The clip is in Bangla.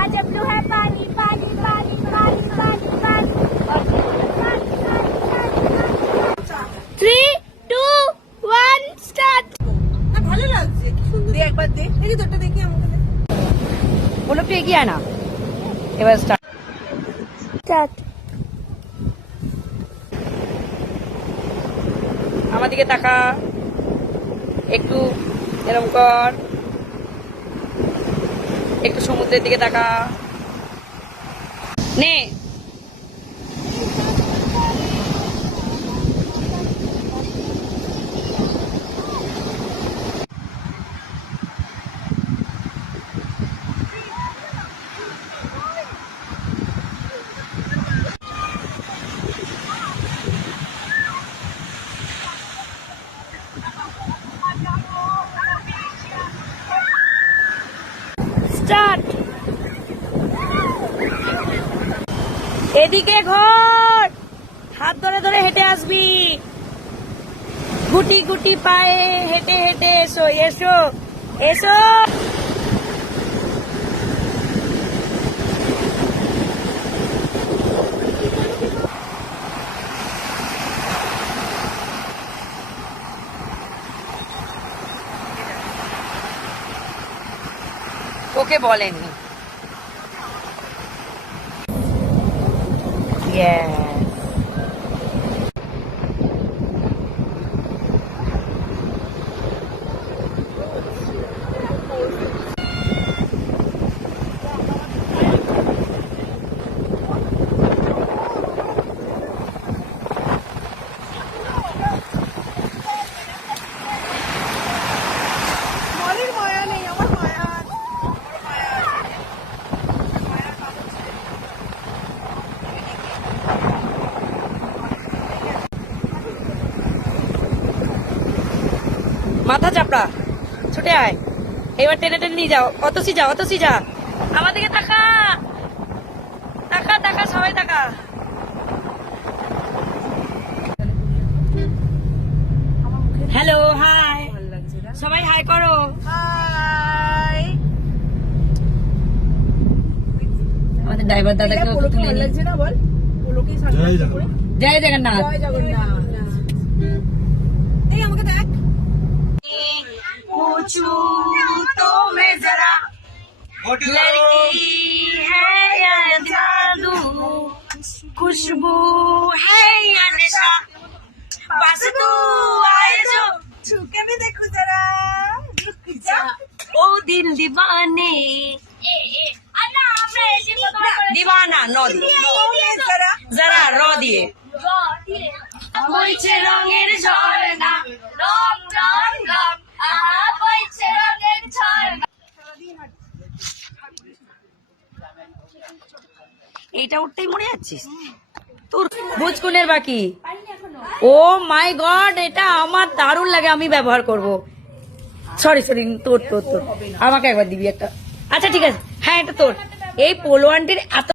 आज ब्लू है पानी पानी पानी पानी पानी पानी 3 2 1 स्टार्ट না ভালো লাগছে কি সুন্দর দে একবার দে এই তোরটা দেখি আমাকে দে বলো একটু এগিয়ে আয় না এবার স্টার্ট स्टार्ट আমার দিকে তাকা একটু এরকম কর একটু সমুদ্রের দিকে তাকা নে स्टार्ट এদিকে ঘর হাত ধরে ধরে হেঁটে আসবি গুটি গুটি পায়ে হেঁটে হেঁটে এসো এসো এসো ওকে বলেনি Yes. মলের মায়া নেই আমার মায়া মাথা চাপড়া ছুটে আয় এবার টেনে টেনে নিয়ে যাও অতসি যা অতসি যা আমার দিকে তাকা তাকা তাকা সবাই তাকা হ্যালো হাই ভালো লাগছে না সবাই হাই করো হাই আমাদের ড্রাইভার দাদাকে পোলো তুলে ভালো নিই লাগছে না বল পোলোকে সামনে করে জয় জগন্নাথ জয় জগন্নাথ এই আমাকে দেখ पूछू तो मैं जरा लड़की है या जादू खुशबू है या नशा बस तू आए जो छुके भी देखो जरा रुक जा ओ दिल दीवाने अन्ना আমরা এসে কথা दीवाना नो दिए जरा जरा रो दिए বইছে রঙের ঝর্ণা রং রং রং আহা বইছে রঙের ঝর্ণা এইটা উঠতেই মরে যাচ্ছিস তোর ভোজকুনের বাকি ও মাই গড এটা আমার দারুণ লাগে আমি ব্যবহার করব সরি সরি তোর তোর তোর আমাকে একবার দিবি একটা আচ্ছা ঠিক আছে হ্যাঁ এটা তোর এই পোলো আন্টির এত